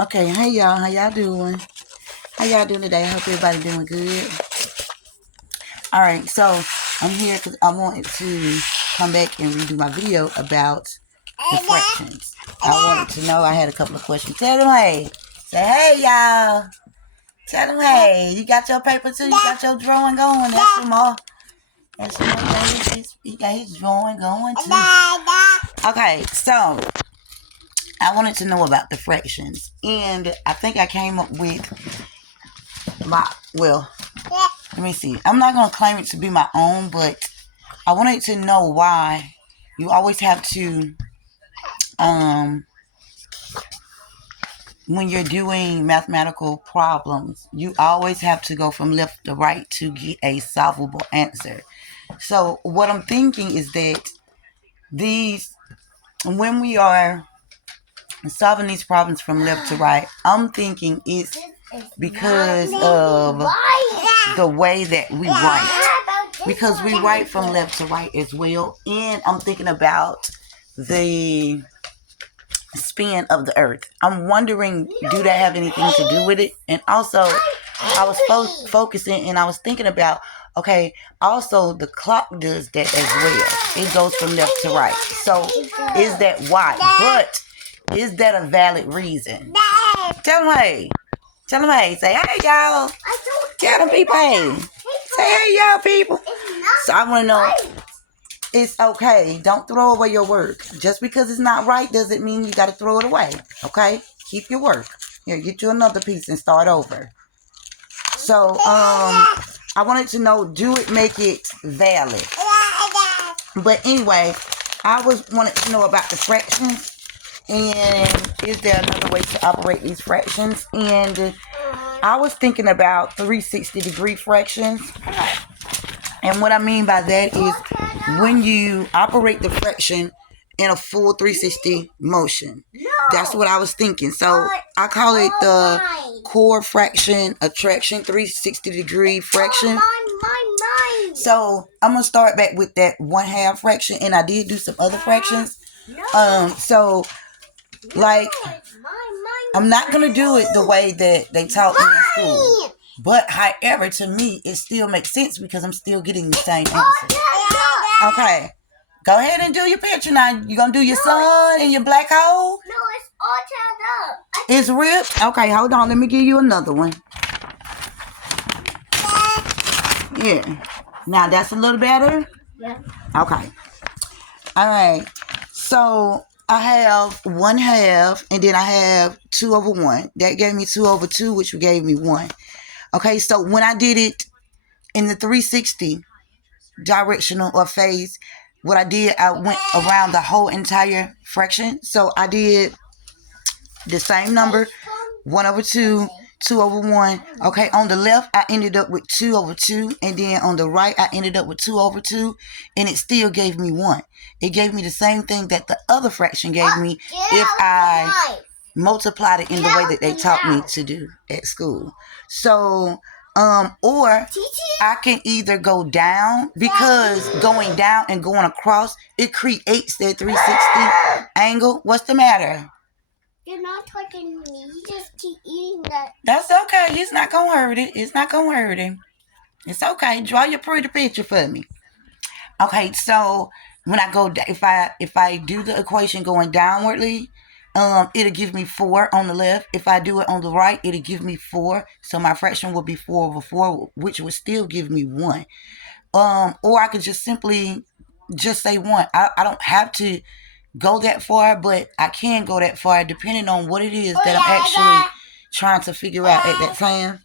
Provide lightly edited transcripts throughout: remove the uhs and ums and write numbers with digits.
Okay, hey y'all, how y'all doing? How y'all doing today? I hope everybody doing good. All right, so I'm here because I wanted to come back and redo my video about the fractions. I wanted to know, I had a couple of questions. Tell them hey. Say hey y'all. Tell them hey. You got your paper too? You got your drawing going? That's some more. That's some more. He got his drawing going too. Okay, so I wanted to know about the fractions, and I think I came up with let me see. I'm not going to claim it to be my own, but I wanted to know why you always have to, when you're doing mathematical problems, you always have to go from left to right to get a solvable answer. So what I'm thinking is that when we are solving these problems from left to right, I'm thinking it's because of the way that we write. Because we write from left to right as well. And I'm thinking about the spin of the earth. I'm wondering, do that have anything to do with it? And also, I was focusing and I was thinking about, okay, also the clock does that as well. It goes from left to right. So is that why? But is that a valid reason? Tell them hey. Tell them hey. Say hey y'all. Tell them people hey. Say hey y'all people. So I want to know, it's okay. Don't throw away your work. Just because it's not right doesn't mean you got to throw it away. Okay? Keep your work. Here, get you another piece and start over. So, I wanted to know, do it make it valid? But anyway, I wanted to know about the fractions. And is there another way to operate these fractions? And I was thinking about 360-degree fractions. And what I mean by that is when you operate the fraction in a full 360 motion. That's what I was thinking. So I call it the core fraction attraction 360-degree fraction. So I'm going to start back with that 1/2 fraction. And I did do some other fractions. So like, I'm not going to do it the way that they taught me in school. But, however, to me, it still makes sense because I'm still getting the same answer. Okay. Go ahead and do your picture now. You going to do your sun and your black hole? No, it's all tied up. It's ripped? Okay, hold on. Let me give you another one. Yeah. Now, that's a little better? Yeah. Okay. All right. So, I have 1/2, and then I have 2/1. That gave me 2/2, which gave me 1. Okay, so when I did it in the 360 directional or phase, what I did, I went around the whole entire fraction. So I did the same number, 1/2, 2/1. Okay, on the left, I ended up with 2/2. And then on the right, I ended up with 2/2. And it still gave me 1. It gave me the same thing that the other fraction gave me if I multiplied it in the way that they taught me to do at school. So, or I can either go down, because going down and going across, it creates that 360 angle. What's the matter? You're not touching me. You just keep eating that. That's okay. It's not going to hurt it. It's not going to hurt him. It's okay. Draw your pretty picture for me. Okay, so when I go, if I do the equation going downwardly, it'll give me 4 on the left. If I do it on the right, it'll give me 4. So my fraction will be 4/4, which would still give me 1. Or I could just simply just say 1. I don't have to go that far, but I can go that far depending on what it is that I'm actually trying to figure out at that time.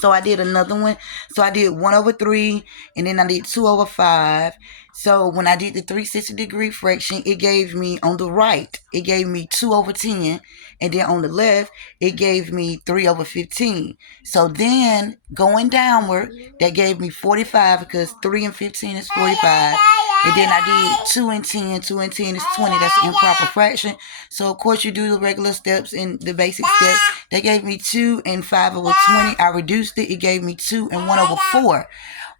So I did another one. So I did 1/3, and then I did 2/5. So when I did the 360-degree fraction, it gave me, on the right, it gave me 2/10. And then on the left, it gave me 3/15. So then going downward, that gave me 45, because 3 and 15 is 45. And then I did 2 and 10. 2 and 10 is 20. That's an improper fraction. So, of course, you do the regular steps and the basic steps. They gave me 2 and 5/20. I reduced it. It gave me 2 and 1/4.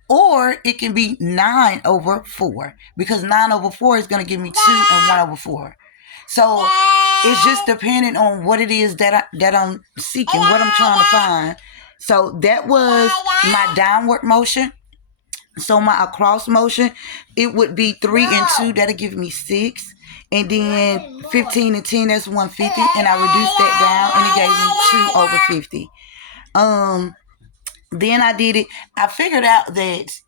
Or it can be 9/4, because 9/4 is going to give me 2 and 1/4. So It's just depending on what it is that I'm seeking, what I'm trying to find. So that was my downward motion. So my across motion, it would be 3 and 2. That'll give me 6. And then 15 and 10, that's 150. And I reduced that down, and it gave me 2 over 50. Then I did it. I figured out that,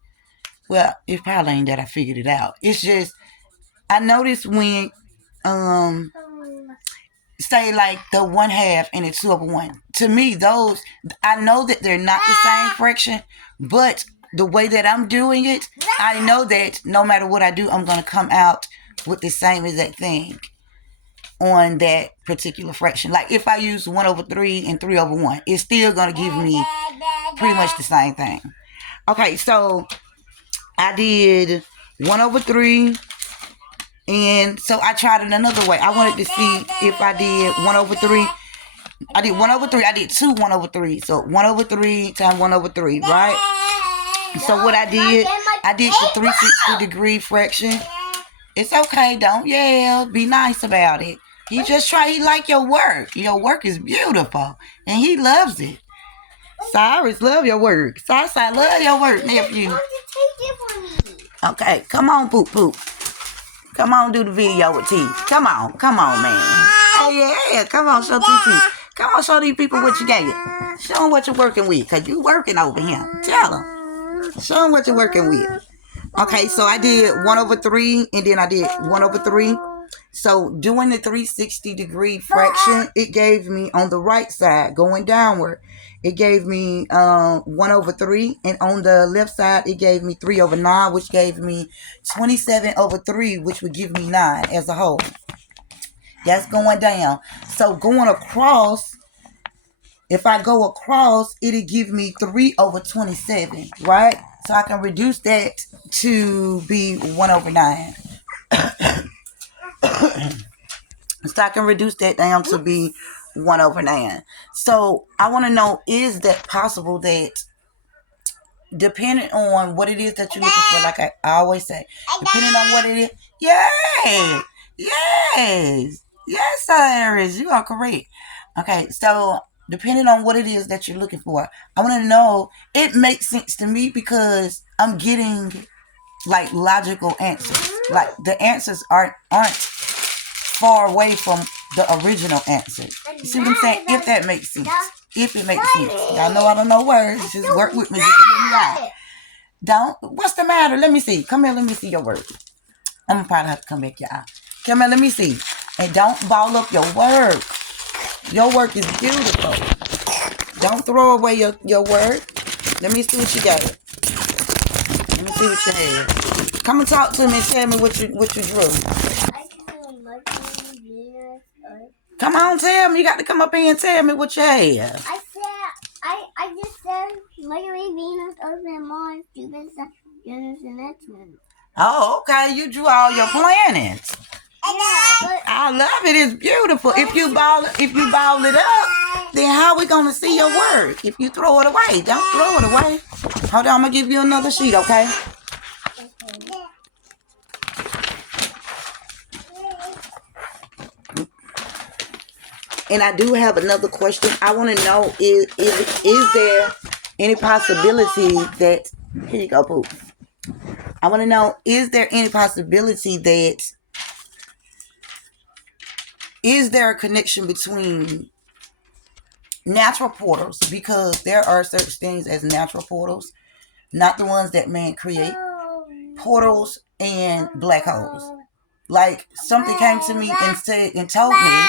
well, it probably ain't that I figured it out. It's just, I noticed when, say like the 1/2 and the 2 over 1. To me, those, I know that they're not the same fraction, but the way that I'm doing it, I know that no matter what I do, I'm going to come out with the same exact thing on that particular fraction. Like if I use 1 over 3 and 3 over 1, it's still going to give me pretty much the same thing. Okay, so I did 1 over 3. And so I tried it another way. I wanted to see if I did 1 over 3. I did 1 over 3. I did 2 1 over 3. So 1 over 3 times 1 over 3, right? So what I did the 360-degree fraction. It's okay. Don't yell. Be nice about it. He just try. He like your work. Your work is beautiful. And he loves it. Cyrus love your work. Cyrus, I love your work, nephew. Okay, come on, Poop Poop. Come on, do the video with T. Come on, man. Oh, yeah, come on, show TT. Come on, show these people what you got. Show them what you're working with, because you working over here. Tell them. Show them what you're working with. Okay, so I did 1 over 3, and then I did 1 over 3. So doing the 360-degree fraction, it gave me on the right side, going downward, it gave me 1 over 3. And on the left side, it gave me 3 over 9, which gave me 27 over 3, which would give me 9 as a whole. That's going down. So going across, if I go across, it'll give me 3 over 27, right? So I can reduce that to be 1 over 9. So I can reduce that down to be 1 over 9. So I want to know, is that possible that depending on what it is that you're looking for, like I always say, depending on what it is, yes, Iris, you are correct. Okay, so depending on what it is that you're looking for, I want to know, it makes sense to me because I'm getting like logical answers. Like the answers aren't far away from the original answer. You see what I'm saying? If that makes sense. If it makes sense. Y'all know I don't know words. Just work with me. Just hear me out. Don't. What's the matter? Let me see. Come here. Let me see your work. I'm going to probably have to come back, y'all. Come here. Let me see. And don't ball up your work. Your work is beautiful. Don't throw away your work. Let me see what you got. Let me see what you have. Come and talk to me and tell me what you drew. Come on, tell me. You got to come up here and tell me what you have. I just said Mercury, Venus, Earth, and Mars, Jupiter, Uranus, and Neptune. Oh, okay. You drew all your planets. Yeah, I love it. It's beautiful. If you ball it up, then how we gonna see your work? If you throw it away, don't throw it away. Hold on, I'm gonna give you another sheet, okay? And I do have another question. I want to know, is there any possibility that, here you go, Pooh. I want to know, is there any possibility that, is there a connection between natural portals? Because there are such things as natural portals, not the ones that man create. Portals and black holes. Like something came to me and said and told me,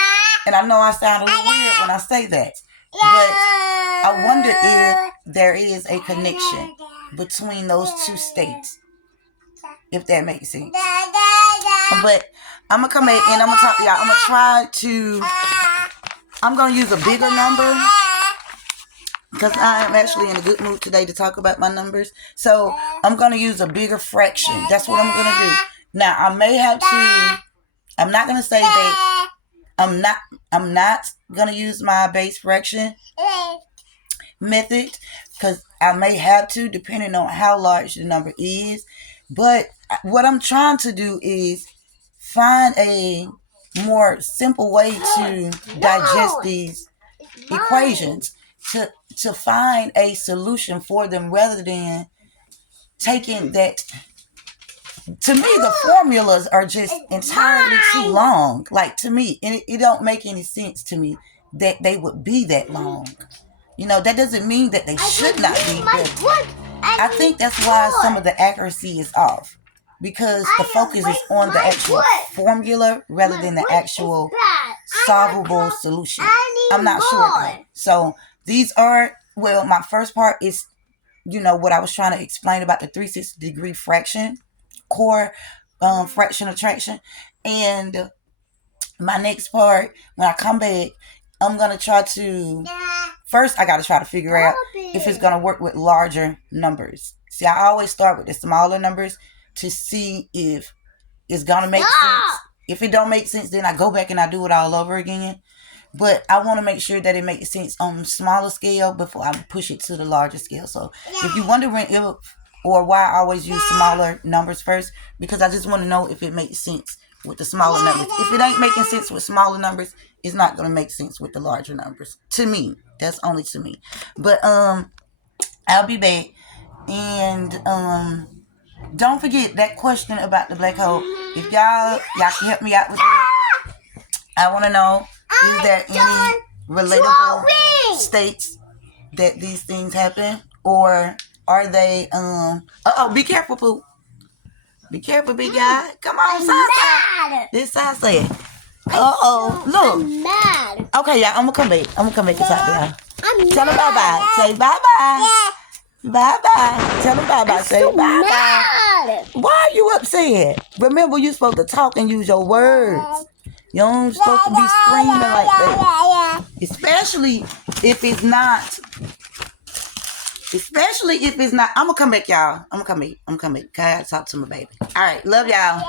and I know I sound a little weird when I say that, but I wonder if there is a connection between those two states, if that makes sense. But I'm going to come back and I'm going to talk to y'all. I'm going to use a bigger number because I am actually in a good mood today to talk about my numbers. So I'm going to use a bigger fraction. That's what I'm going to do. Now, I may have to, I'm not going to say that, I'm not going to use my base fraction method because I may have to, depending on how large the number is. But what I'm trying to do is find a more simple way to digest these equations, to find a solution for them rather than taking that. To me, the formulas are just entirely too long. Like, to me, it don't make any sense to me that they would be that long. You know, that doesn't mean that they should not be, but I think that's why some of the accuracy is off. Because the focus is on the actual formula rather than the actual solvable solution. I'm not sure though. So these are, well, my first part is, you know, what I was trying to explain about the 360-degree fraction, core fraction attraction. And my next part, when I come back, I'm going to try to, first I got to try to figure out if it's going to work with larger numbers. See, I always start with the smaller numbers to see if it's going to make sense. If it don't make sense, then I go back and I do it all over again. But I want to make sure that it makes sense on a smaller scale before I push it to the larger scale. So if you're wondering if or why I always use smaller numbers first, because I just want to know if it makes sense with the smaller numbers. If it ain't making sense with smaller numbers, it's not going to make sense with the larger numbers. To me. That's only to me. But I'll be back. And don't forget that question about the black hole. If y'all can help me out with that. I want to know, is there any relatable states that these things happen? Or are they, be careful, Pooh. Be careful, big guy. Come on, Sasa. This Sasa. Look. I'm mad. Okay, y'all, I'm going to come back. I'm going to come back and talk to y'all. Tell them bye-bye. Say bye-bye. Bye-bye. Tell them bye-bye. Say bye-bye. Why are you upset? Remember, you're supposed to talk and use your words. You ain't supposed to be screaming like that. Especially if it's not. I'm going to come back, y'all. I'm going to come back. I got to talk to my baby. All right. Love y'all.